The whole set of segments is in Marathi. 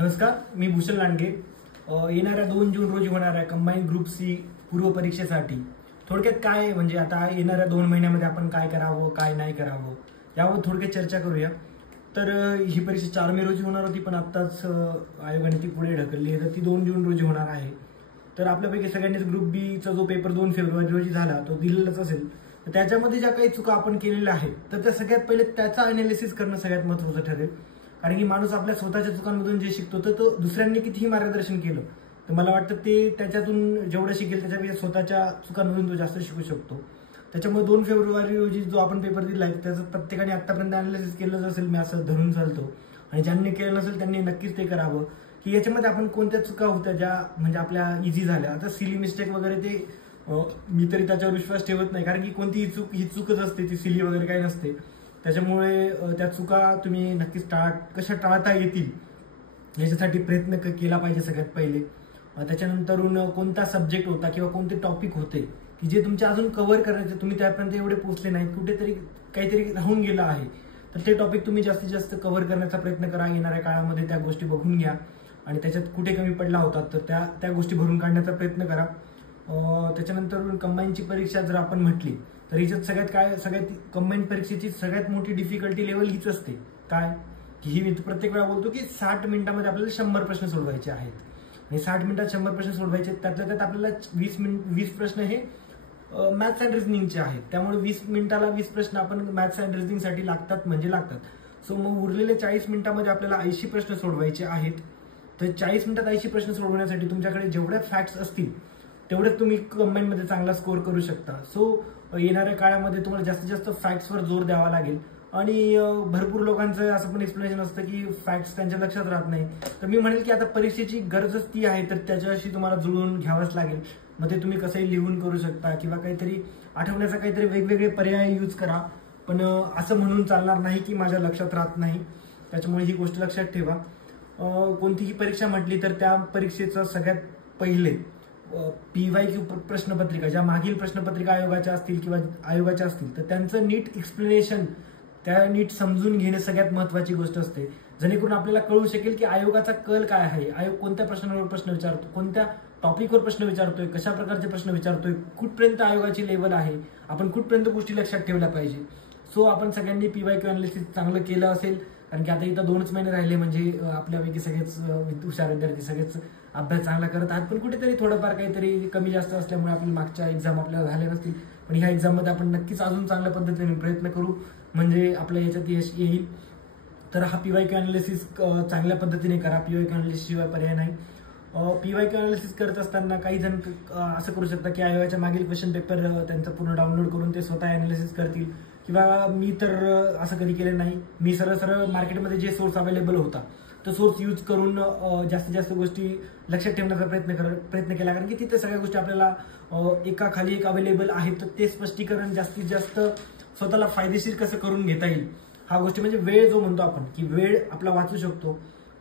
नमस्कार, मी भूषण लांडगे. येणाऱ्या 2 जून रोजी होणाऱ्या कंबाईन ग्रुप सी पूर्व परीक्षेसाठी थोडक्यात काय म्हणजे आता येणाऱ्या 2 महिन्यामध्ये आपण काय करावं काय नाही करावं यावर थोडक्यात चर्चा करूया. तर ही परीक्षा 4 मे रोजी होणार होती, पण आत्ताच आयोगाने ती पुढे ढकलली आहे, तर ती 2 जून रोजी होणार आहे. तर आपल्यापैकी सगळ्यांनीच ग्रुप बी चा जो पेपर 2 फेब्रुवारी रोजी झाला तो दिलेलाच असेल. तर त्याच्यामध्ये ज्या काही चुका आपण केलेल्या आहेत तर त्या सगळ्यात पहिले त्याचा अनालिसिस करणं सगळ्यात महत्त्वाचं ठरेल. कारण की माणूस आपल्या स्वतःच्या चुकांमधून जे शिकतो तर तो दुसऱ्यांनी कितीही मार्गदर्शन केलं तर मला वाटतं ते त्याच्यातून जेवढं शिकेल त्याच्यापेक्षा स्वतःच्या चुकांमधून तो जास्त शिकू शकतो. त्याच्यामुळे 2 फेब्रुवारी रोजी जो आपण पेपर दिला आहे त्याचं प्रत्येकाने आतापर्यंत अनालिसिस केलंच असेल, मी असं धरून चालतो. आणि ज्यांनी केलं नसेल त्यांनी नक्कीच ते करावं की याच्यामध्ये आपण कोणत्या चुका होत्या ज्या म्हणजे आपल्या इझी झाल्या. आता सिली मिस्टेक वगैरे ते मी तरी त्याच्यावर विश्वास ठेवत नाही, कारण की कोणती ही चूकच असते, ती सिली वगैरे काही नसते. त्याच्यामुळे त्या चुका तुम्ही नक्कीच कशा टाळता येतील याच्यासाठी प्रयत्न केला पाहिजे सगळ्यात पहिले. त्याच्यानंतरून कोणता सब्जेक्ट होता किंवा कोणते टॉपिक होते की जे तुमचे अजून कव्हर करायचे, तुम्ही त्यापर्यंत एवढे पोहोचले नाहीत, कुठेतरी काहीतरी राहून गेलं आहे, तर ते टॉपिक तुम्ही जास्तीत जास्त कव्हर करण्याचा प्रयत्न करा. येणाऱ्या काळामध्ये त्या गोष्टी बघून घ्या आणि त्याच्यात कुठे कमी पडला होता तर त्या गोष्टी भरून काढण्याचा प्रयत्न करा. त्याच्यानंतर कंबाईनची परीक्षा जर आपण म्हटली तर याच्यात सगळ्यात कंबाईन परीक्षेची सगळ्यात मोठी डिफिकल्टी लेवल हीच असते काय की ही मी प्रत्येक वेळा बोलतो की 60 मिनिटांमध्ये आपल्याला 100 प्रश्न सोडवायचे आहेत. आणि 60 मिनिटात 100 प्रश्न सोडवायचे, त्यातल्या त्यात आपल्याला 20 प्रश्न हे मॅथ्स अँड रिझनिंगचे आहेत. त्यामुळे 20 मिनिटाला 20 प्रश्न आपण मॅथ्स अँड रिझनिंगसाठी लागतात म्हणजे लागतात. सो मग उरलेले 40 मिनिटांमध्ये आपल्याला 80 प्रश्न सोडवायचे आहेत. तर 40 मिनिटात 80 प्रश्न सोडवण्यासाठी तुमच्याकडे जेवढ्या फॅक्ट्स असतील तेवढेच तुम्ही कंबाईनमध्ये चांगला स्कोअर करू शकता. सो येणाऱ्या काळामध्ये तुम्हाला जास्तीत जास्त फॅक्ट्सवर जोर द्यावा लागेल. आणि भरपूर लोकांचं असं पण एक्सप्लेनेशन असतं की फॅक्ट्स त्यांच्या लक्षात राहत नाही. तर मी म्हणेल की आता परीक्षेची गरजच ती आहे, तर त्याच्याशी तुम्हाला जुळवून घ्यावंच लागेल. मग ते तुम्ही कसंही लिहून करू शकता किंवा काहीतरी आठवण्याचा काहीतरी वेगवेगळे पर्याय यूज करा, पण असं म्हणून चालणार नाही की माझ्या लक्षात राहत नाही. त्याच्यामुळे ही गोष्ट लक्षात ठेवा. कोणतीही परीक्षा म्हटली तर त्या परीक्षेचं सगळ्यात पहिले PYQ प्रश्नपत्रिका, ज्या मागील प्रश्नपत्रिका आयोगाच्या असतील किंवा आयोगाच्या असतील तर त्यांचं नीट एक्सप्लेनेशन, त्या नीट समजून घेणे सगळ्यात महत्वाची गोष्ट असते. जेणेकरून आपल्याला कळू शकेल की आयोगाचा कल काय आहे, आयोग कोणत्या प्रश्नांवर प्रश्न विचारतो, कोणत्या टॉपिकवर प्रश्न विचारतोय, कशा प्रकारचे प्रश्न विचारतोय, कुठपर्यंत आयोगाची लेवल आहे, आपण कुठपर्यंत गोष्टी लक्षात ठेवल्या पाहिजे. सो आपण सगळ्यांनी PYQ अनालिसिस चांगलं केलं असेल, कारण की आता इथं 2च महिने राहिले म्हणजे आपल्यापैकी सगळेच हुशार विद्यार्थी सगळेच अभ्यास चांगला करत आहात. पण कुठेतरी थोडंफार काहीतरी कमी जास्त असल्यामुळे आपल्या मागच्या एक्झाम आपल्याला झाल्या नसतील, पण ह्या एक्झाममध्ये आपण नक्कीच अजून चांगल्या पद्धतीने प्रयत्न करू म्हणजे आपल्या याच्यात यश येईल. तर हा PYQ अनालिसिस चांगल्या पद्धतीने करा, PYQ अनालिसिस शिवाय पर्याय नाही. PYQ अनालिसिस करत असताना काही जण असं करू शकता की आयोगाच्या मागील क्वेश्चन पेपर त्यांचं पूर्ण डाउनलोड करून ते स्वतः अनालिसिस करतील, किंवा मी तर असं कधी केलं नाही. मी सरळ मार्केटमध्ये जे सोर्स अवेलेबल होता तो सोर्स यूज करून जास्तीत जास्त गोष्टी लक्षात ठेवण्याचा प्रयत्न केला, कारण की तिथे सगळ्या गोष्टी आपल्याला एका खाली एक अवेलेबल आहेत. तर ते स्पष्टीकरण जास्तीत जास्त स्वतःला फायदेशीर कसं करून घेता येईल हा गोष्टी म्हणजे वेळ जो म्हणतो आपण की वेळ आपला वाचू शकतो,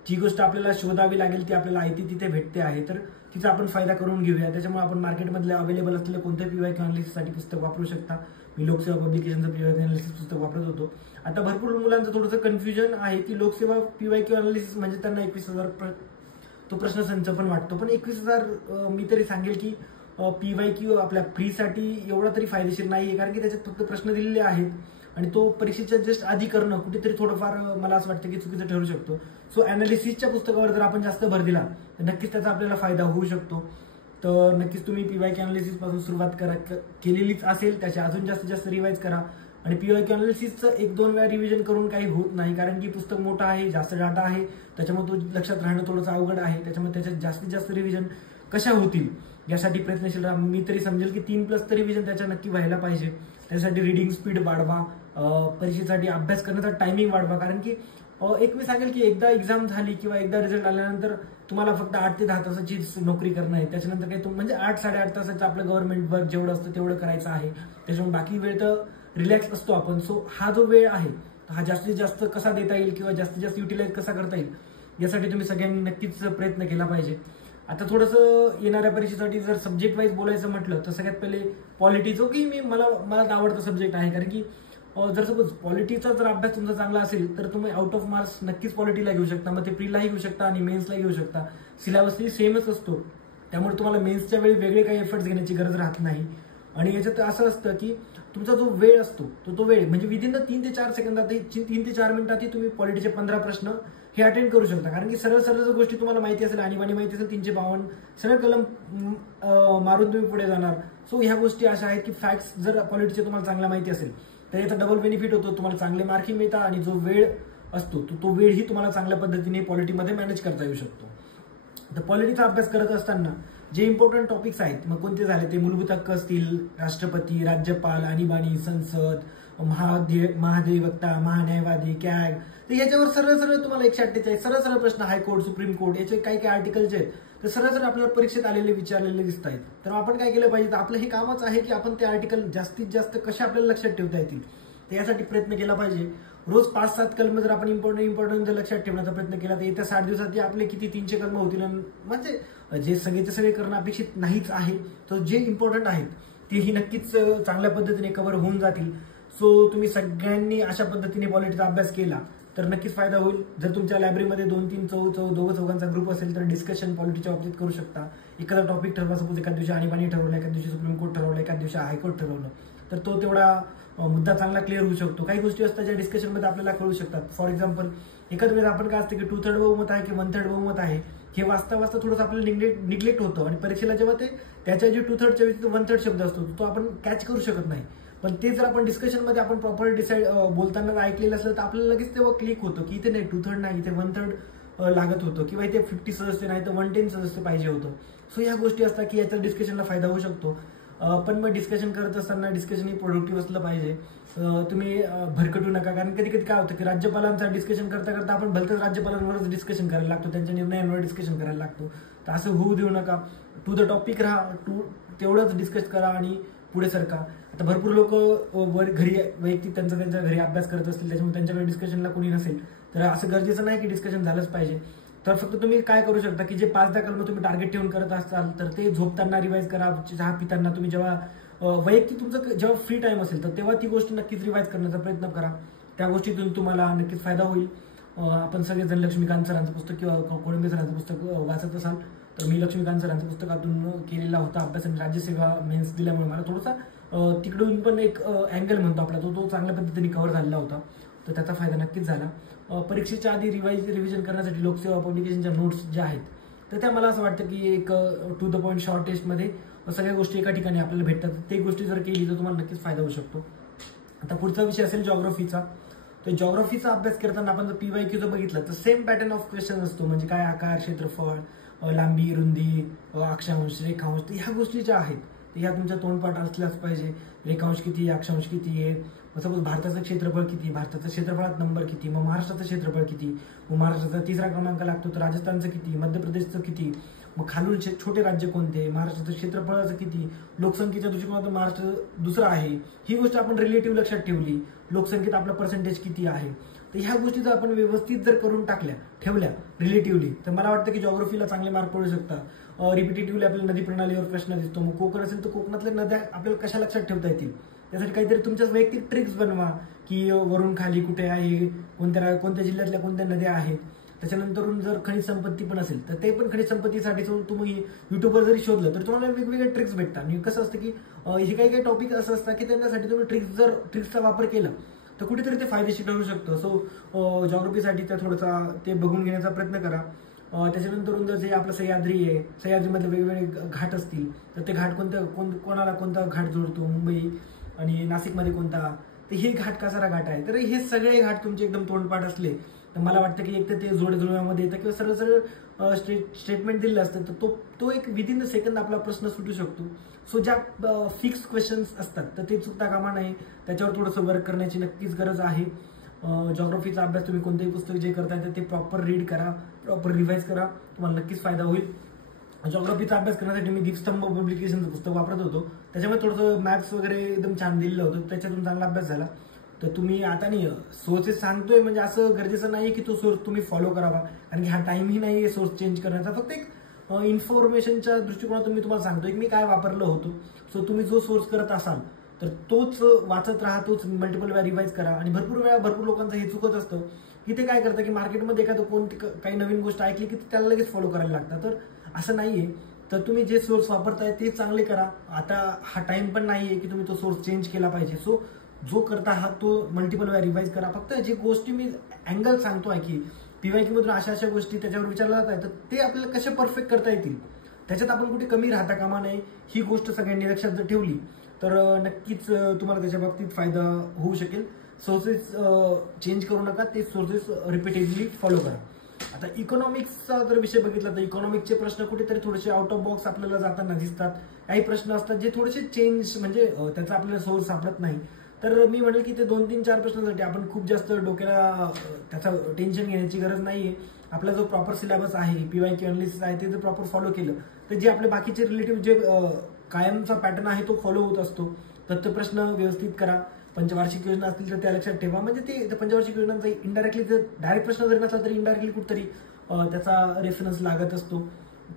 जी गोष्ट आपल्याला शोधावी लागेल ती आपल्याला आयती तिथे भेटते आहे, तर तिचा आपण फायदा करून घेऊया. त्याच्यामुळे आपण मार्केटमधले अवेलेबल असलेले कोणत्याही PYQ अनालिसिससाठी पुस्तक वापरू शकता. मी लोकसेवा पब्लिकेशनचं PYQ अनालिसिस पुस्तक वापरत होतो. आता भरपूर मुलांचं थोडंसं कन्फ्युजन आहे की लोकसेवा PYQ अनालिसिस म्हणजे त्यांना 21,000 तो प्रश्नसंच पण वाटतो, पण 21,000 मी तरी सांगेल की PYQ आपल्या फ्रीसाठी एवढा तरी फायदेशीर नाहीये, कारण की त्याच्यात फक्त प्रश्न दिलेले आहेत आणि तो परीक्षेच्या जस्ट आधी करणं कुठेतरी थोडंफार मला असं वाटतं की चुकीचं ठरू शकतो. सो अनालिसिसच्या पुस्तकावर जर आपण जास्त भर दिला तर नक्कीच त्याचा आपल्याला फायदा होऊ शकतो. तर नक्कीच तुम्ही PYQ अनालिसिस पासून सुरुवात केलेलीच असेल, त्याची अजून जास्तीत जास्त रिवाइज करा. आणि PYQ अनालिसिसचं 1-2 वेळा रिव्हिजन करून काही होत नाही, कारण की पुस्तक मोठं आहे, जास्त डाटा आहे, त्याच्यामुळे तो लक्षात राहणं थोडंसं अवघड आहे. त्याच्यामुळे त्याच्यात जास्तीत जास्त रिव्हिजन कशा होतील यासाठी प्रयत्नशील राहा. मी तरी समजेल की 3+ तरी रिव्हिजन त्याच्या नक्की व्हायला पाहिजे. त्यासाठी रिडिंग स्पीड वाढवा, परीक्षेसाठी अभ्यास करण्याचा टायमिंग वाढवा, कारण की एक मी सांगेल की एकदा एक्झाम झाली किंवा एकदा रिझल्ट आल्यानंतर तुम्हाला फक्त 8 ते 10 तासाची नोकरी करणं आहे. त्याच्यानंतर काही म्हणजे 8-8.5 तासाचं आपलं गव्हर्नमेंट वर्क जेवढं असतं तेवढं करायचं आहे. त्याच्यामुळे बाकी वेळ तर रिलॅक्स असतो आपण. सो हा जो वेळ आहे हा जास्तीत जास्त कसा देता येईल किंवा जास्तीत जास्त युटिलाइज कसा करता येईल यासाठी तुम्ही सगळ्यांनी नक्कीच प्रयत्न केला पाहिजे. आता थोडंसं येणाऱ्या परीक्षेसाठी जर सब्जेक्ट वाईज बोलायचं म्हटलं तर सगळ्यात पहिले पॉलिटी, जो की मला आवडता सब्जेक्ट आहे, कारण की जर सपोज पॉलिटीचा जर अभ्यास तुमचा चांगला असेल तर तुम्ही आउट ऑफ मार्क्स नक्कीच पॉलिटीला घेऊ शकता, मग ते प्रीलाही घेऊ शकता आणि मेन्सला घेऊ शकता. सिलेबसही सेमच असतो, त्यामुळे तुम्हाला मेन्सच्या वेळी वेगळे काही एफर्ट्स घेण्याची गरज राहत नाही. आणि याच्यात असं असतं की तुमचा जो वेळ असतो तो वेळ म्हणजे विदिन 3 ते 4 सेकंदात 3 ते 4 मिनिटात तुम्ही पॉलिटीचे 15 प्रश्न हे अटेंड करू शकता. कारण की सरळ सरळ जर गोष्टी तुम्हाला माहिती असेल, आणीबाणी माहिती असेल, 352 सरळ कलम मारून तुम्ही पुढे जाणार. सो ह्या गोष्टी अशा आहेत की फॅक्ट्स जर पॉलिटीचे तुम्हाला चांगला माहिती असेल तर याचा डबल बेनिफिट होतो, तुम्हाला चांगले मार्किंग मिळतात आणि जो वेळ असतो तो वेळही तुम्हाला चांगल्या पद्धतीने पॉलिटीमध्ये मॅनेज करता येऊ शकतो. तर पॉलिटीचा अभ्यास करत असताना जे इम्पॉर्टंट टॉपिक्स आहेत मग कोणते झाले ते मूलभूत हक्क असतील, राष्ट्रपती, राज्यपाल, आणीबाणी, संसद, महाधिवक्ता, महान्यायवादी, कॅग, तर याच्यावर सरळ सरळ तुम्हाला 148 सरळ सरळ प्रश्न हायकोर्ट, सुप्रीम कोर्ट याचे काही काही आर्टिकल्स आहेत तर सरळ सरळ आपल्याला परीक्षेत आलेले विचारलेले दिसत आहेत. तर आपण काय केलं पाहिजे, तर आपलं हे कामच आहे की आपण ते आर्टिकल जास्तीत जास्त कसे आपल्याला लक्षात ठेवता येतील तर यासाठी प्रयत्न केला पाहिजे. रोज 5-7 कलम जर आपण इम्पॉर्टंट जर लक्षात ठेवण्याचा प्रयत्न केला तर येत्या 60 दिवसात आपले किती 300 कलम होतील. म्हणजे जे सगळे करणं अपेक्षित नाहीच आहे, तर जे इम्पॉर्टंट आहेत तेही नक्कीच चांगल्या पद्धतीने कव्हर होऊन जातील. सो तुम्ही सगळ्यांनी अशा पद्धतीने पॉलिटीचा अभ्यास केला तर नक्कीच फायदा होईल. जर तुमच्या लायब्ररीमध्ये 2-3 चौघांचा ग्रुप असेल तर डिस्कशन पॉलिटीच्या बाबतीत करू शकता. एखादा टॉपिक ठरवा, सपोज एका दिवशी आणीबाणी ठरवलं, एका दिवशी सुप्रीम कोर्ट ठरवलं, एका दिवशी हायकोर्ट ठरवलं तर तो तेवढा मुद्दा चांगला क्लिअर होऊ शकतो. काही गोष्टी असतात ज्या डिस्कशनमध्ये आपल्याला कळू शकतात. फॉर एक्झाम्पल एखाद्या वेळेस आपण काय असतं की 2/3 बहुमत आहे की 1/3 बहुमत आहे हे वाचता वाचता थोडंसं आपल्याला निग्लेक्ट होतं आणि परीक्षेला जेव्हा ते त्याच्या जे 2/3च्या व्यतिरिक्त 1/3 शब्द असतो तो आपण कॅच करू शकत नाही. पण ते जर आपण डिस्कशनमध्ये आपण प्रॉपर डिसाईड बोलताना ऐकलेलं असलं तर आपल्याला लगेच तेव्हा क्लिक होतं की इथे नाही 2/3 नाही, इथे 1/3 लागत होतं किंवा इथे 50 सदस्य नाही तर 110 सदस्य पाहिजे होतं. सो ह्या गोष्टी असतात की याचा डिस्कशनला फायदा होऊ शकतो. पण मग डिस्कशन करत असताना डिस्कशन ही प्रोडक्टिव्ह असलं पाहिजे. तुम्ही भरकटू नका, कारण कधी कधी काय होतं की राज्यपालांचा डिस्कशन करता करता आपण भलतंच राज्यपालांवरच डिस्कशन करायला लागतो, त्यांच्या निर्णयांवर डिस्कशन करायला लागतो. तर असं होऊ देऊ नका. टू द टॉपिक राहा, तेवढंच डिस्कस करा आणि पुढे सरका. आता भरपूर लोक घरी वैयक्तिक त्यांच्या घरी अभ्यास करत असतील त्याच्यामुळे त्यांच्याकडे डिस्कशनला कोणी नसेल तर असं गरजेचं नाही की डिस्कशन झालंच पाहिजे. तर फक्त तुम्ही काय करू शकता की जे 5-10 कलम तुम्ही टार्गेट ठेवून करत असाल तर ते झोपताना रिवाइज करा, चहा पिताना तुम्ही जेव्हा वैयक्तिक तुमचं जेव्हा फ्री टाइम असेल तर तेव्हा ती गोष्ट नक्कीच रिवाइज करण्याचा प्रयत्न करा. त्या गोष्टीतून तुम्हाला नक्कीच फायदा होईल. आपण सगळेजण लक्ष्मीकांत सरांचं पुस्तक किंवा कोळंबे सरांचं पुस्तक वाचत असाल तर मी लक्ष्मीकांत सरांच्या पुस्तकातून केलेला होता अभ्यास आणि राज्यसेवा मेन्स दिल्यामुळे मला थोडासा तिकडून पण एक अँगल म्हणतो आपला तो चांगल्या पद्धतीने कव्हर झालेला होता, तर त्याचा फायदा नक्कीच झाला. परीक्षेच्या आधी रिव्हिजन करण्यासाठी लोकसेवा पब्लिकेशनच्या नोट्स ज्या आहेत तर त्या मला असं वाटतं की एक टू द पॉईंट शॉर्ट टेस्टमध्ये सगळ्या गोष्टी एका ठिकाणी आपल्याला भेटतात. ते गोष्टी जर केली तर तुम्हाला नक्कीच फायदा होऊ शकतो. आता पुढचा विषय असेल जॉग्राफीचा. तर जॉग्राफीचा अभ्यास करताना आपण जर PYQ जर बघितलं तर सेम पॅटर्न ऑफ क्वेश्चन असतो, म्हणजे काय आकार, क्षेत्रफळ, लांबी, रुंदी, अक्षांश, रेखांश, तर ह्या गोष्टी ज्या आहेत तर ह्या तुमच्या तोंडपाठ असल्याच पाहिजे. रेखांश किती, अक्षांश किती आहे, सपोज भारताचं क्षेत्रफळ किती, भारताचं क्षेत्रफळात नंबर किती, मग महाराष्ट्राचं क्षेत्रफळ किती, मग महाराष्ट्राचा 3रा क्रमांक लागतो तर राजस्थानचं किती, मध्य प्रदेशचं किती, मग खालून छोटे राज्य कोणते, महाराष्ट्राचं क्षेत्रफळाचं किती, लोकसंख्येच्या दृष्टिकोनातून महाराष्ट्र दुसरा आहे. ही गोष्ट आपण रिलेटिव्ह लक्षात ठेवली, लोकसंख्येत आपला पर्सेंटेज किती आहे, तर ह्या गोष्टी जर आपण व्यवस्थित जर करून ठेवल्या रिलेटिव्हली तर मला वाटतं की जॉग्राफीला चांगले मार्क पडू शकतात. रिपिटेटिव्हली आपल्याला नदी प्रणालीवर प्रश्न दिसतो, मग कोकण असेल तर कोकणातल्या नद्या आपल्याला कशा लक्षात ठेवता येतील त्यासाठी काहीतरी तुमच्या वैयक्तिक ट्रिक्स बनवा की वरून खाली कुठे आहे, कोणत्या जिल्ह्यातल्या कोणत्या नद्या आहेत. त्याच्यानंतरून जर खनिज संपत्ती पण असेल तर ते पण खनिज संपत्तीसाठी तुम्ही युट्यूबवर जरी शोधलं तर तुम्हाला वेगवेगळे ट्रिक्स भेटतात. आणि कसं असतं की हे काही टॉपिक असं असतं की त्यांच्यासाठी तुम्ही ट्रिक्सचा वापर केला तर कुठेतरी ते फायदेशीर ठरू शकतं. सो जॉग्राफीसाठी त्या थोडासा ते बघून घेण्याचा प्रयत्न करा. त्याच्यानंतरून जर जे आपलं सह्याद्री आहे, सह्याद्रीमध्ये वेगवेगळे घाट असतील तर ते घाट कोणाला कोणता घाट जोडतो, मुंबई आणि नाशिकमध्ये कोणता, तर हे घाट कसारा घाट आहे. तर हे सगळे घाट तुमचे एकदम तोंडपाठ असले तर मला वाटतं की एक तर ते जुळव्यामध्ये येतं किंवा सरळ सरळ स्टेटमेंट दिलं असतं तर तो एक विदिन द सेकंद आपला प्रश्न सुटू शकतो. सो ज्या फिक्स क्वेश्चन्स असतात तर ते चुकता कामा नये, त्याच्यावर थोडंसं वर्क करण्याची नक्कीच गरज आहे. जॉग्राफीचा अभ्यास तुम्ही कोणतेही पुस्तक जे करताय तर ते प्रॉपर रीड करा, प्रॉपर रिवाइज करा, तुम्हाला नक्कीच फायदा होईल. जॉग्राफीचा अभ्यास करण्यासाठी मी दीपस्तंभ पब्लिकेशनचं पुस्तक वापरत होतो, त्याच्यामुळे थोडंसं मॅथ्स वगैरे एकदम छान दिलेलं होतं, त्याच्यातून चांगला अभ्यास झाला. तर तुम्ही आता नाही सोर्सेस सांगतोय म्हणजे असं गरजेचं नाही की तो सोर्स तुम्ही फॉलो करावा, कारण की हा टाइमही नाही आहे सोर्स चेंज करण्याचा. फक्त एक इन्फॉर्मेशनच्या दृष्टिकोनातून मी तुम्हाला सांगतोय की मी काय वापरलं होतं. सो तुम्ही जो सोर्स करत असाल तर तोच वाचत राहा, तोच मल्टिपल वेळा रिवाइज करा. आणि भरपूर वेळा भरपूर लोकांचं हे चुकत असतं की ते काय करतं की मार्केटमध्ये एखादं कोणती काही नवीन गोष्ट ऐकली की त्याला लगेच फॉलो करायला लागतं. तर असं नाहीये. तर तुम्ही जे सोर्स वापरताय ते चांगले करा. आता हा टाइम पण नाहीये की तुम्ही तो सोर्स चेंज केला पाहिजे. सो जो करता हा तो मल्टिपल वेळा रिवाइज करा. फक्त जी गोष्टी मी अँगल सांगतोय की पीवायक्यू मधून अशा गोष्टी त्याच्यावर विचारल्या जात आहेत, तर ते आपल्याला कशा परफेक्ट करता येतील, त्याच्यात आपण कुठे कमी राहता कामा नये. ही गोष्ट सगळ्यांनी लक्षात जर ठेवली तर नक्कीच तुम्हाला त्याच्या बाबतीत फायदा होऊ शकेल. सोर्सेस चेंज करू नका, ते सोर्सेस रिपीटेडली फॉलो करा. आता इकॉनॉमिक्सचा जर विषय बघितला तर इकॉनॉमिक्सचे प्रश्न कुठेतरी थोडेसे आउट ऑफ बॉक्स आपल्याला जाताना दिसतात. काही प्रश्न असतात जे थोडेसे चेंज म्हणजे त्याचा आपल्याला सोर्स सापडत नाही. तर मी म्हणेल की ते 2-3-4 प्रश्नांसाठी आपण खूप जास्त डोक्याला त्याचा टेन्शन घेण्याची गरज नाहीये. आपला जो प्रॉपर सिलेबस आहे, पीवायक्यू अनालिसिस आहे, ते जर प्रॉपर फॉलो केलं तर जे आपले बाकीचे रिलेटिव्ह जे कायमचा पॅटर्न आहे तो फॉलो होत असतो. तर प्रश्न व्यवस्थित करा. पंचवार्षिक योजना असतील तर त्या लक्षात ठेवा. म्हणजे ते पंचवार्षिक योजनांचा इनडायरेक्टली जर डायरेक्ट प्रश्न जरी नसला तरी इनडायरेक्टली कुठतरी त्याचा रेफरन्स लागत असतो.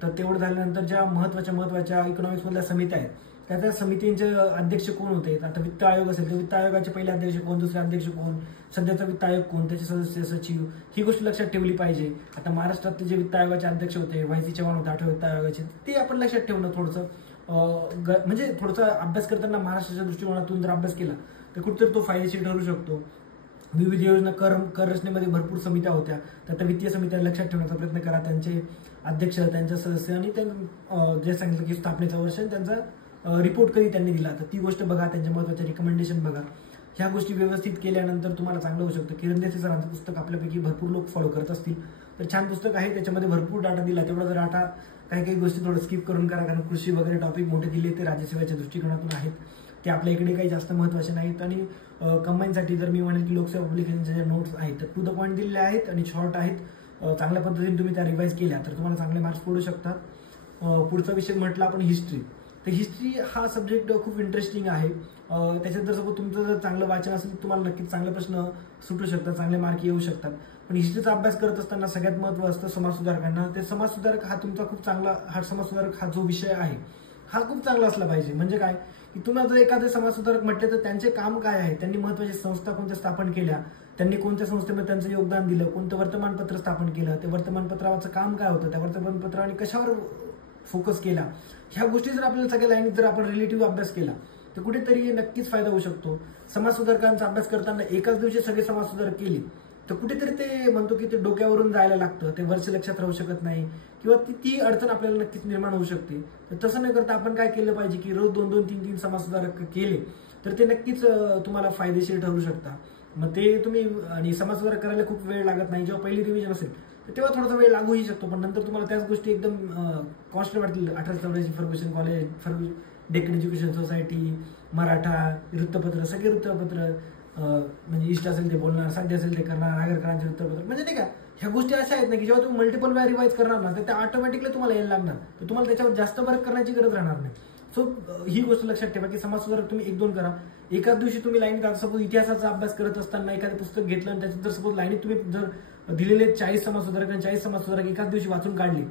तर तेवढं झाल्यानंतर ज्या महत्वाच्या इकॉनॉमिक्स मधल्या समित्या आहेत त्या समितींचे अध्यक्ष कोण होते. आता वित्त आयोग असेल तर वित्त आयोगाचे पहिले अध्यक्ष कोण, दुसरे अध्यक्ष कोण, सध्याचा वित्त आयोग कोण, त्याचे सदस्य सचिव, ही गोष्ट लक्षात ठेवली पाहिजे. आता महाराष्ट्रात जे वित्त आयोगाचे अध्यक्ष होते, वाय.सी. चव्हाण होते 8व्या वित्त आयोगाचे, ते आपण लक्षात ठेवणं थोडंसं म्हणजे थोडंसं अभ्यास करताना महाराष्ट्राच्या दृष्टिकोनातून जर अभ्यास केला तर कुठेतरी तो फायदेशीर ठरू शकतो. विविध योजना कर रचनेमध्ये भरपूर समित्या होत्या, तर त्या वित्तीय समित्या लक्षात ठेवण्याचा प्रयत्न करा. त्यांचे अध्यक्ष, त्यांचे सदस्य आणि जे सांगितलं की स्थापनेचं वर्ष त्यांचा रिपोर्ट कधी त्यांनी दिला तर ती गोष्ट बघा. त्यांच्या महत्त्वाच्या रिकमेंडेशन बघा. ह्या गोष्टी व्यवस्थित केल्यानंतर तुम्हाला चांगलं होऊ शकतं. किरण देसाई सरांचं पुस्तक आपल्यापैकी भरपूर लोक फॉलो करत असतील तर छान पुस्तक आहे. त्याच्यामध्ये भरपूर डाटा दिला. तेवढा जर डाटा काही गोष्टी थोडं स्किप करून करा, कारण कृषी वगैरे टॉपिक मोठे दिले ते राज्यसेवेच्या दृष्टिकोनातून आहेत. ते आपल्या इकडे काही जास्त महत्त्वाचे नाहीत. आणि कंबाईनसाठी जर मी म्हणेल की लोकसेवा पब्लिकेशनच्या ज्या नोट्स आहेत तर टू द पॉईंट दिलेल्या आहेत आणि शॉर्ट आहेत. चांगल्या पद्धतीने तुम्ही त्या रिवाइज केल्या तर तुम्हाला चांगले मार्क्स पडू शकतात. पुढचा विषय म्हटला आपण हिस्ट्री. तर हिस्ट्री हा सब्जेक्ट खूप इंटरेस्टिंग आहे. त्याच्यात जर सपोज तुमचं जर चांगलं वाचन असेल तर तुम्हाला नक्कीच चांगले प्रश्न सुटू शकतात, चांगले मार्क येऊ शकतात. पण हिस्ट्रीचा अभ्यास करत असताना सगळ्यात महत्त्व असतं समाजसुधारकांना. ते समाजसुधारक हा तुमचा खूप चांगला, हा समाजसुधारक हा जो विषय आहे हा खूप चांगला असला पाहिजे. म्हणजे काय की तुम्हाला जर एखादे समाजसुधारक म्हटले तर त्यांचे काम काय आहे, त्यांनी महत्त्वाची संस्था कोणत्या स्थापन केल्या, त्यांनी कोणत्या संस्थेमध्ये त्यांचं योगदान दिलं, कोणतं वर्तमानपत्र स्थापन केलं, ते वर्तमानपत्राचं काम काय होतं, त्या वर्तमानपत्राने कशावर फोकस केला, ह्या गोष्टी जर आपल्याला सगळ्या लाईनीत जर आपण रिलेटिव्ह अभ्यास केला तर कुठेतरी नक्कीच फायदा होऊ शकतो. समाजसुधारकांचा अभ्यास करताना एकाच दिवशी सगळे समाजसुधारक केले तर कुठेतरी ते म्हणतो की ते डोक्यावरून जायला लागतं, ते वर्ष लक्षात राहू शकत नाही किंवा ती अडचण आपल्याला नक्कीच निर्माण होऊ शकते. तर तसं न करता आपण काय केलं पाहिजे की रोज 2-2, 3-3 समाजसुधारक केले तर ते नक्कीच तुम्हाला फायदेशीर ठरू शकता. मग ते तुम्ही, आणि समाजसुधारक करायला खूप वेळ लागत नाही. जेव्हा पहिली रिव्हिजन असेल तर तेव्हा थोडासा वेळ लागूही शकतो, पण नंतर तुम्हाला त्याच गोष्टी एकदम कॉस्टली वाटतील. 1884 Fergusson college, Deccan education society, Maratha वृत्तपत्र, सगळे वृत्तपत्र, म्हणजे इष्ट असेल ते बोलणार, साध्य असेल ते करणार, आगरकरांचे वृत्तपत्र, म्हणजे नाही का ह्या गोष्टी अशा आहेत ना की जेव्हा तुम्ही मल्टिपल वेळा रिवाइज करणार ना तर त्या ऑटोमॅटिकली तुम्हाला यायला लागणार, तर तुम्हाला त्याच्यावर जास्त वर्क करण्याची गरज राहणार नाही. सो ही गोष्ट लक्षात ठेवा की समाजसुधारक तुम्ही 1-2 करा. एकाच दिवशी तुम्ही लाईनीत, आता सपोज इतिहासाचा अभ्यास करत असताना एखादं पुस्तक घेतलं आणि त्याच्यात जर सपोज लाईनीत तुम्ही जर दिलेले 40 समाजसुधारक आणि 40 समाजसुधारक एकाच दिवशी वाचून काढले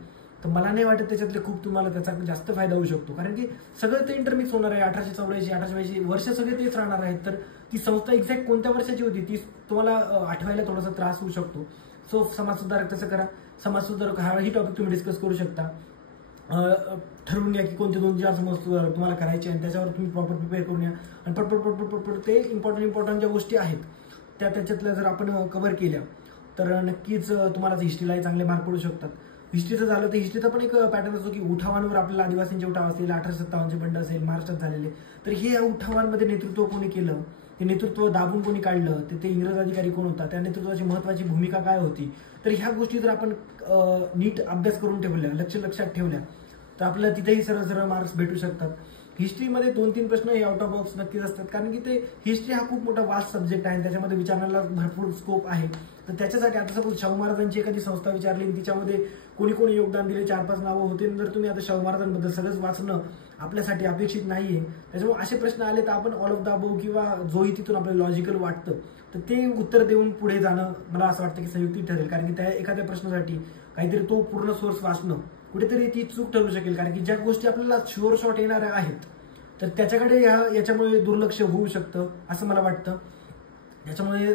तर मला नाही वाटत त्याच्यातले खूप तुम्हाला त्याचा जास्त फायदा होऊ शकतो. कारण की सगळं ते इंटरमिक्स होणार आहे. 1884, 1882 वर्ष सगळे तेच राहणार आहेत. तर ती संस्था एक्झॅक्ट कोणत्या वर्षाची होती ती तुम्हाला आठवायला थोडासा त्रास होऊ शकतो. सो समाजसुधारक तसं करा. समाजसुधारक ही टॉपिक तुम्ही डिस्कस करू शकता. ठरवून घ्या की कोणते 2-4 समाजसुधारक तुम्हाला करायचे आणि त्याच्यावर तुम्ही प्रॉपर प्रिपेअर करून घ्या आणि पटपट ते इम्पॉर्टंट ज्या गोष्टी आहेत त्याच्यातल्या जर आपण कव्हर केल्या तर नक्कीच तुम्हाला हिस्ट्रीलाही चांगले मार्क पडू शकतात. हिस्ट्रीचं झालं तर हिस्ट्रीचा पण एक पॅटर्न असतो की उठावांवर आपल्याला आदिवासींचे उठाव असेल, 1857 बंड असेल महाराष्ट्रात झालेले, तर हे उठावांमध्ये नेतृत्व कोणी केलं, ते नेतृत्व दाबून कोणी काढलं, ते इंग्रज अधिकारी कोण होता, त्या नेतृत्वाची महत्वाची भूमिका काय होती. तर ह्या गोष्टी जर आपण नीट अभ्यास करून ठेवल्या, लक्षात ठेवल्या तर आपल्याला तिथेही सरळ मार्क्स भेटू शकतात. हिस्ट्रीमध्ये 2-3 प्रश्न हे आउट ऑफ बॉक्स नक्कीच असतात, कारण की ते हिस्ट्री हा खूप मोठा वास्ट सब्जेक्ट आहे, त्याच्यामध्ये विचारण्याला भरपूर स्कोप आहे. तर त्याच्यासाठी आता सपोज शाहू महाराजांची एखादी संस्था विचारली, तिच्यामध्ये कोणी कोणी योगदान दिले, 4-5 नावं होते, जर तुम्ही आता शाहू महाराजांबद्दल सगळंच वाचणं आपल्यासाठी अपेक्षित नाहीये, त्याच्यामुळे असे प्रश्न आले तर आपण ऑल ऑफ द अबोव किंवा जोही तिथून आपल्याला लॉजिकल वाटतं तर ते उत्तर देऊन पुढे जाणं मला असं वाटतं की संयुक्तिक ठरेल. कारण की त्या एखाद्या प्रश्नासाठी काहीतरी तो पूर्ण सोर्स वाचणं कुठेतरी ती चूक ठरू शकेल, कारण की ज्या गोष्टी आपल्याला शुअर शॉट येणाऱ्या आहेत तर त्याच्याकडे याच्यामुळे दुर्लक्ष होऊ शकतं असं मला वाटतं. त्याच्यामुळे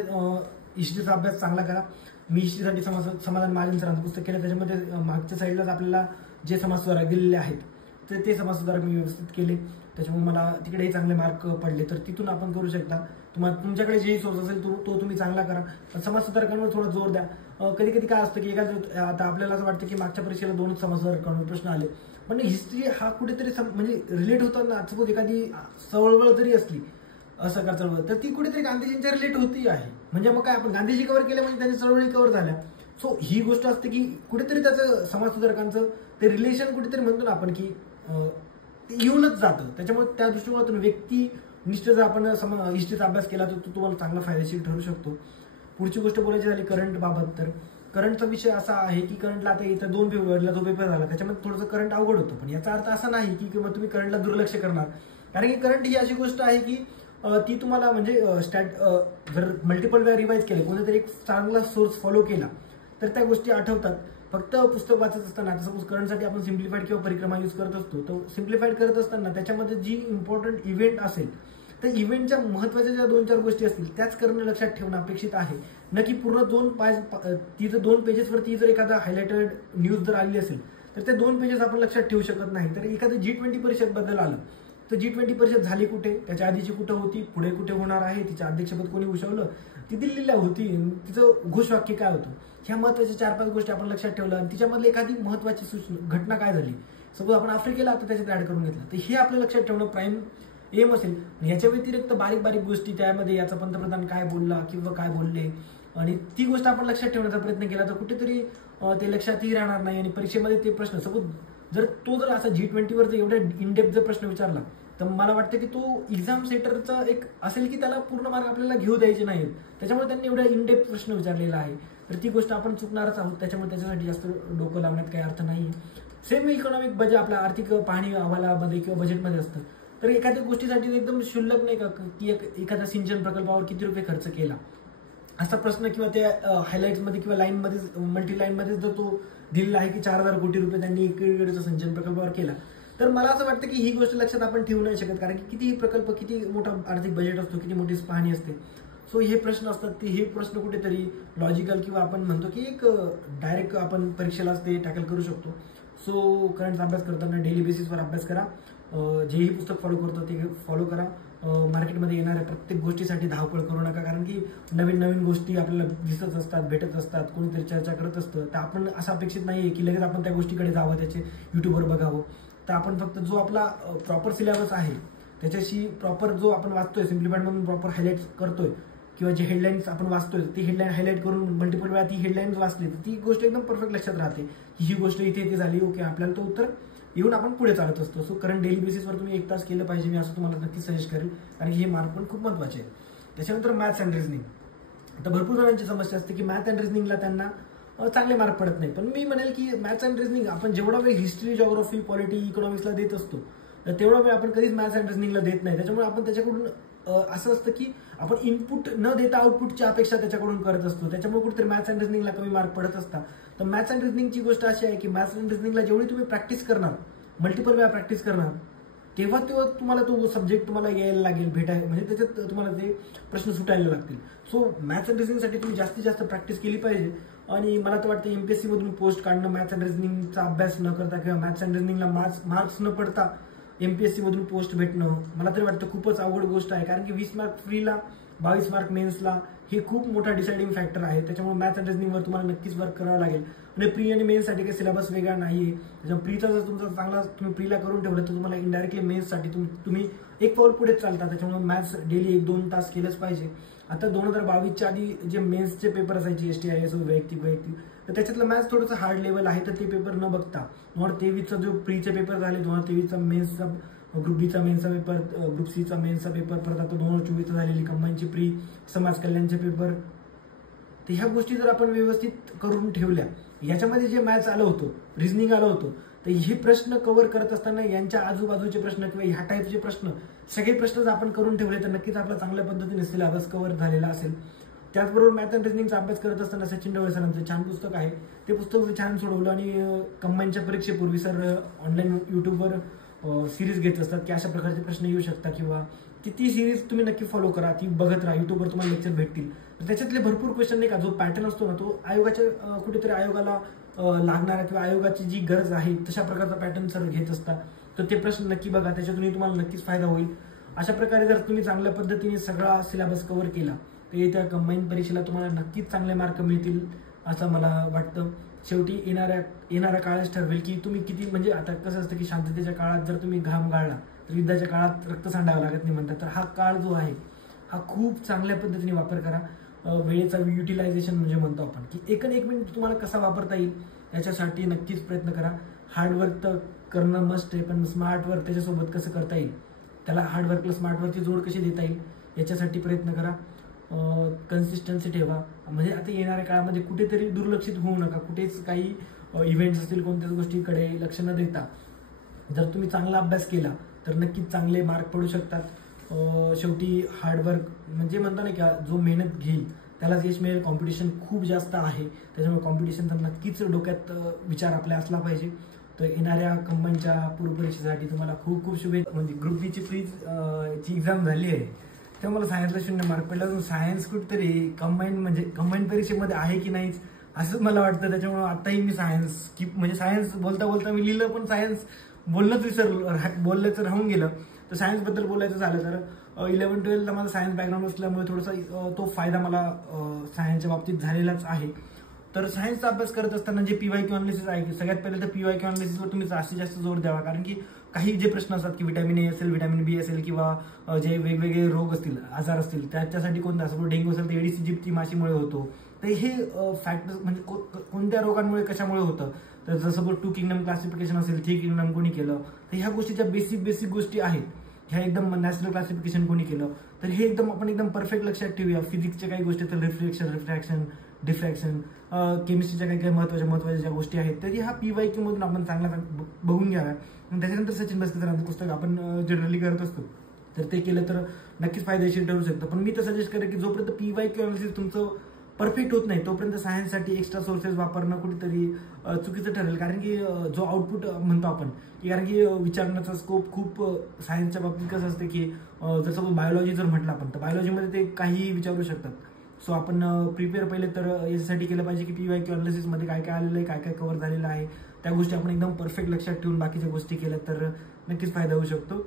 हिस्ट्रीचा अभ्यास चांगला करा. मी हिस्ट्रीसाठी समाधान महाजन सरांचं पुस्तक केलं, त्याच्यामध्ये मागच्या साईडलाच आपल्याला जे समाजसुधारक दिलेले आहेत तर ते समाजसुधारक मी व्यवस्थित केले, त्याच्यामुळे मला तिकडेही चांगले मार्क पडले. तर तिथून आपण करू शकता. तुमच्याकडे जेही सोर्स असेल तो तुम्ही चांगला करा, पण समाजसुधारकांवर थोडा जोर द्या. कधी कधी काय असतं की आता आपल्याला असं वाटतं की मागच्या परीक्षेला 2 समाजसुधारकांवर प्रश्न आले, पण हिस्ट्री हा कुठेतरी म्हणजे रिलेट होताना सपोज एखादी चळवळ जरी असली असहकार चळवळ, तर ती कुठेतरी गांधीजींच्या रिलेट होती आहे. म्हणजे मग काय आपण गांधीजी कव्हर केले म्हणजे त्यांच्या चळवळी कव्हर झाल्या. सो ही गोष्ट असते की कुठेतरी त्याचं समाजसुधारकांचं ते रिलेशन कुठेतरी म्हणतो ना आपण की येऊनच जातं. त्याच्यामुळे त्या दृष्टिकोनातून व्यक्तिनिष्ठ जर आपण हिस्ट्रीचा अभ्यास केला तर तो तुम्हाला चांगला फायदेशीर ठरू शकतो. पुढची गोष्ट बोलायची झाली करंट बाबत, तर करंटचा विषय असा आहे की करंटला आता इथं 2 फेब्रुवारीला जो पेपर झाला त्याच्यामध्ये थोडंसं करंट अवघड होतं, पण याचा अर्थ असा नाही की तुम्ही करंटला दुर्लक्ष करणार. कारण की करंट ही अशी गोष्ट आहे की ती तुम्हाला म्हणजे जर मल्टिपल वेळा रिवाइज केलं, कोणीतरी एक चांगला सोर्स फॉलो केला तर त्या गोष्टी आठवतात. फक्त पुस्तक वाचत असताना आता सपोज करंटसाठी आपण सिम्प्लिफाईड किंवा परिक्रमा यूज करत असतो, तर सिम्प्लिफाईड करत असताना त्याच्यामध्ये जी इम्पॉर्टंट इव्हेंट असेल तर इव्हेंटच्या महत्त्वाच्या ज्या 2-4 गोष्टी असतील त्याच करणं लक्षात ठेवणं अपेक्षित आहे. नक्की पूर्ण 2 पेजेसवरती जर एखादा हायलाइटेड न्यूज जर आली असेल तर ते 2 पेजेस आपण लक्षात ठेवू शकत नाही. तर एखादं G20 परिषद बद्दल आलं तर G20 परिषद झाली कुठे, त्याच्या आधीची कुठे होती, पुढे कुठे होणार आहे, तिचं अध्यक्षपद कोणी भूषवलं, ती दिल्लीला होती, तिचं घोषवाक्य काय होतं, ह्या महत्त्वाच्या 4-5 गोष्टी आपण लक्षात ठेवल्या आणि तिच्यामधली एखादी महत्त्वाची घटना काय झाली, सपोज आपण आफ्रिकेला आता त्याच्यात ऍड करून घेतलं, तर हे आपलं लक्षात ठेवणं प्राईम एम असेल. ह्याच्या व्यतिरिक्त बारीक बारीक गोष्टी त्यामध्ये याचा पंतप्रधान काय बोलला किंवा काय बोलले आणि ती गोष्ट आपण लक्षात ठेवण्याचा प्रयत्न केला तर कुठेतरी ते लक्षातही राहणार नाही आणि परीक्षेमध्ये ते प्रश्न सपोज जर असा G20 वर एवढ्या इनडेप्थ जर प्रश्न विचारला तर मला वाटतं की तो एक्झाम सेंटरचा एक असेल की त्याला पूर्ण मार्क आपल्याला घेऊ द्यायचे नाहीत, त्याच्यामुळे त्यांनी एवढा इनडेप्थ प्रश्न विचारलेला आहे. तर ती गोष्ट आपण चुकणारच आहोत, त्याच्यामुळे त्याच्यासाठी जास्त डोकं लावण्यात काही अर्थ नाही. सेम इकॉनॉमिक बजेट आपल्या आर्थिक पाहणी अहवालामध्ये किंवा बजेटमध्ये असतं, तर एखाद्या गोष्टीसाठी एकदम क्षुल्लक नाही का की एखाद्या सिंचन प्रकल्पावर किती रुपये खर्च केला असा प्रश्न किंवा त्या हायलाइट्समध्ये किंवा लाईनमध्ये मल्टी लाईनमध्ये जर तो दिलेला आहे की 4,000 कोटी रुपये त्यांनी एकीकडचा सिंचन प्रकल्पावर केला, तर मला असं वाटतं की ही गोष्ट लक्षात आपण ठेवू नाही शकत. कारण की कितीही प्रकल्प, किती मोठा आर्थिक बजेट असतो, किती मोठी पाहणी असते. सो हे प्रश्न असतात की हे प्रश्न कुठेतरी लॉजिकल किंवा आपण म्हणतो की एक डायरेक्ट आपण परीक्षेलाच ते टॅकल करू शकतो. सो करंटचा अभ्यास करताना डेली बेसिसवर अभ्यास करा. जेही पुस्तक फॉलो करतो ते फॉलो करा. मार्केटमध्ये येणाऱ्या प्रत्येक गोष्टीसाठी धावपळ करू नका, कारण की नवीन नवीन गोष्टी आपल्याला दिसत असतात, भेटत असतात, कोणीतरी चर्चा करत असतं. तर आपण असं अपेक्षित नाहीये की लगेच आपण त्या गोष्टीकडे जावं, त्याचे युट्यूबवर बघावं. तर आपण फक्त जो आपला प्रॉपर सिलेबस आहे त्याच्याशी प्रॉपर जो आपण वाचतोय सिम्प्लिफाईड म्हणून प्रॉपर हायलाइट करतोय किंवा जे हेडलाईन्स आपण वाचतोय ती हेडलाईन हायलाइट करून मल्टिपल वेळा ती हेडलाईन्स वाचली तर ती गोष्ट एकदम परफेक्ट लक्षात राहते की ही गोष्ट इथे झाली, ओके, आपल्याला तो उत्तर येऊन आपण पुढे चालत असतो. सो करंट डेली बेसिसवर तुम्ही 1 तास केलं पाहिजे, मी असं तुम्हाला नक्की सजेस्ट करेल, कारण की हे मार्क पण खूप महत्वाचे आहे. त्याच्यानंतर मॅथ्स अँड रिझनिंग. आता भरपूर जणांची समस्या असते की मॅथ अँड रिझनिंगला त्यांना चांगले मार्क पडत नाही, पण मी म्हणेल की मॅथ्स अँड रिझनिंग आपण जेवढा वेळ हिस्ट्री, जॉग्राफी, पॉलिटी, इकॉनॉमिक्सला देत असतो तर तेवढा वेळ आपण कधीच मॅथ्स अँड रिझनिंगला देत नाही. त्याच्यामुळे आपण त्याच्याकडून असं असतं की आपण इनपुट न देता आउटपुटची अपेक्षा त्याच्याकडून करत असतो, त्याच्यामुळे कुठेतरी मॅथ्स अँड रिझनिंगला कमी मार्क पडत असतात. तर मॅथ्स अँड रिझनिंगची गोष्ट अशी आहे की मॅथ्स अँड रिझनिंगला जेवढी तुम्ही प्रॅक्टिस करणार, मल्टिपल वेळा प्रॅक्टिस करणार, तेव्हा तुम्हाला तो सब्जेक्ट तुम्हाला यायला लागेल, भेटायला, म्हणजे त्याच्यात तुम्हाला ते प्रश्न सुटायला लागतील. सो मॅथ्स अँड रिझनिंगसाठी तुम्ही जास्तीत जास्त प्रॅक्टिस केली पाहिजे. आणि मला तर वाटतं MPSC मधून पोस्ट काढणं मॅथ्स अँड रिझनिंगचा अभ्यास न करता किंवा मॅथ्स अँड रिझनिंगला मार्क्स न पडता MPSC मधून पोस्ट भेटणं मला तरी वाटतं खूपच अवघड गोष्ट आहे, कारण की 20 मार्क फ्रीला, 22 मार्क मेन्सला हे खूप मोठा डिसाइडिंग फॅक्टर आहे. त्याच्यामुळे मॅथ्स अँड रिझनिंगवर तुम्हाला नक्कीच वर्क करावं लागेल. आणि प्री आणि मेन्ससाठी काही सिलेबस वेगळा नाहीये, त्याच्यामुळे प्रीचा जर तुमचा चांगला तुम्ही प्रीला करून ठेवलं तर तुम्हाला इनडायरेक्टली मेन्ससाठी तुम्ही एक पाऊल पुढे चालता. त्याच्यामुळे मॅथ्स डेली 1-2 तास केलंच पाहिजे. आता 2022च्या आधी जे मेन्सचे पेपर असायचे STIS वैयक्तिक तर त्याच्यातलं मॅथ्स थोडंसं हार्ड लेवल आहे, तर ते पेपर न बघता 2023चा जो प्रीचे पेपर झाले, 2023चा मेन्सचा ग्रुप बीचा मेन्सचा पेपर, ग्रुप सीचा मेन्सचा पेपर, परत आता 2024 झालेली कंबाईनची प्री, समाज कल्याणचे पेपर, तर ह्या गोष्टी जर आपण व्यवस्थित करून ठेवल्या, याच्यामध्ये जे मॅथ्स आलं होतं, रिझनिंग आलं होतं, तर हे प्रश्न कव्हर करत असताना यांच्या आजूबाजूचे प्रश्न किंवा ह्या टाईपचे प्रश्न, सगळे प्रश्न जर आपण करून ठेवले तर नक्कीच आपला चांगल्या पद्धतीने सिलेबस कव्हर झालेला असेल. त्याचबरोबर मॅथ अँड रिझनिंगचा अभ्यास करत असताना सचिन ढवळे सरांचं छान पुस्तक आहे, ते पुस्तक छान सोडवलं आणि कंबाईनच्या परीक्षेपूर्वी सर ऑनलाईन युट्यूबवर सिरीज घेत असतात की अशा प्रकारचे प्रश्न येऊ शकतात, किंवा ती सिरीज तुम्ही नक्की फॉलो करा, ती बघत राहा. युट्यूबवर तुम्हाला लेक्चर भेटतील. त्याच्यातले भरपूर क्वेश्चन नाही का, जो पॅटर्न असतो ना तो आयोगाच्या कुठेतरी आयोगाला लागणारा किंवा आयोगाची जी गरज आहे तशा प्रकारचा पॅटर्न सर घेत असतात. तर ते प्रश्न नक्की बघा, त्याच्यातूनही तुम्हाला नक्कीच फायदा होईल. अशा प्रकारे जर तुम्ही चांगल्या पद्धतीने सगळा सिलेबस कव्हर केला तर येत्या कंबाईन परीक्षेला तुम्हाला नक्कीच चांगले मार्क मिळतील असं मला वाटतं. शेवटी येणाऱ्या काळच ठरवेल की तुम्ही किती, म्हणजे आता कसं असतं की शांततेच्या काळात जर तुम्ही घाम गाळला तर युद्धाच्या काळात रक्त सांडावं लागत नाही म्हणतात. तर हा काळ जो आहे हा खूप चांगल्या पद्धतीने वापर करा. वेळेचा युटिलायझेशन म्हणजे म्हणतो आपण की एक मिनिट तुम्हाला कसा वापरता येईल याच्यासाठी नक्कीच प्रयत्न करा. हार्डवर्क तर करणं मस्ट आहे, पण स्मार्ट वर्क त्याच्यासोबत कसं करता येईल, त्याला हार्डवर्कला स्मार्टवर्कची जोड कशी देता येईल याच्यासाठी प्रयत्न करा. कन्सिस्टन्सी ठेवा. म्हणजे आता येणाऱ्या काळामध्ये कुठेतरी दुर्लक्षित होऊ नका. कुठेच काही इव्हेंट्स असतील कोणत्याच गोष्टीकडे लक्ष न देता जर तुम्ही चांगला अभ्यास केला तर नक्कीच चांगले मार्क पडू शकतात. शेवटी हार्डवर्क म्हणजे म्हणता नाही का, जो मेहनत घेईल त्यालाच यश मिळेल. कॉम्पिटिशन खूप जास्त आहे, त्याच्यामुळे कॉम्पिटिशनचा नक्कीच डोक्यात विचार आपल्या असला पाहिजे. तर येणाऱ्या कंबाईनच्या पूर्वपरीक्षेसाठी तुम्हाला खूप खूप शुभेच्छा. म्हणजे ग्रुप बीची ची एक्झाम झाली आहे तेव्हा मला सायन्सला 0 मार्क पडला. सायन्स कुठेतरी कंबाईन परीक्षेमध्ये आहे की नाहीच असंच मला वाटतं. त्याच्यामुळे आताही मी सायन्स स्किप, म्हणजे सायन्स बोलता बोलता मी लिहिलं पण सायन्स बोलण्याचं राहून गेलं. तर सायन्सबद्दल बोलायचं झालं तर 11-12ला माझा सायन्स बॅकग्राऊंड असल्यामुळे थोडासा तो फायदा मला सायन्सच्या बाबतीत झालेलाच आहे. तर सायन्सचा अभ्यास करत असताना जे PYQ अनालिसिस आहे, सगळ्यात पहिले तर PYQ अनालिसिसवर तुम्ही जास्तीत जास्त जोर द्यावा. कारण की काही जे प्रश्न असतात की व्हिटॅमिन A असेल, व्हिटॅमिन B असेल, किंवा जे वेगवेगळे रोग असतील, आजार असतील, त्याच्यासाठी कोणता असतो, डेंग्यू असेल तर एडिस इजिप्ती माशीमुळे होतो. तर हे फॅक्टर्स म्हणजे कोणत्या रोगांमुळे कशामुळे होतं, तर जसं सपोज 2 किंगडम क्लासिफिकेशन असेल, 3 किंगडम कोणी केलं, तर ह्या गोष्टीच्या बेसिक गोष्टी आहेत. ह्या एकदम नॅशनल क्लासिफिकेशन कोणी केलं, तर हे आपण एकदम परफेक्ट लक्षात ठेवूया. फिजिक्सच्या काही गोष्टी तर रिफ्रॅक्शन, डिफ्रॅक्शन, केमिस्ट्रीच्या काही महत्वाच्या ज्या गोष्टी आहेत तरी ह्या PYQ मधून आपण चांगला बघून घ्याव्या. त्याच्यानंतर सचिन बस्केकरांचं पुस्तक आपण जनरली करत असतो, तर ते केलं तर नक्कीच फायदेशीर ठरू शकतं. पण मी तर सजेस्ट करेन की जोपर्यंत PYQ अनालिसिस तुमचं परफेक्ट होत नाही तोपर्यंत सायन्ससाठी एक्स्ट्रा सोर्सेस वापरणं कुठेतरी चुकीचं ठरेल. कारण की जो आउटपुट म्हणतो आपण की, कारण की विचारण्याचा स्कोप खूप सायन्सच्या बाबतीत कसं असतं की जर सपोज बायोलॉजी जर म्हटलं आपण तर बायोलॉजीमध्ये ते काहीही विचारू शकतात. सो आपण प्रिपेअर पहिले तर याच्यासाठी केलं पाहिजे की PYQ अनालिसिसमध्ये काय आलेलं आहे, काय कव्हर झालेलं आहे, त्या गोष्टी आपण एकदम परफेक्ट लक्षात ठेवून बाकीच्या गोष्टी केल्या तर नक्कीच फायदा होऊ शकतो.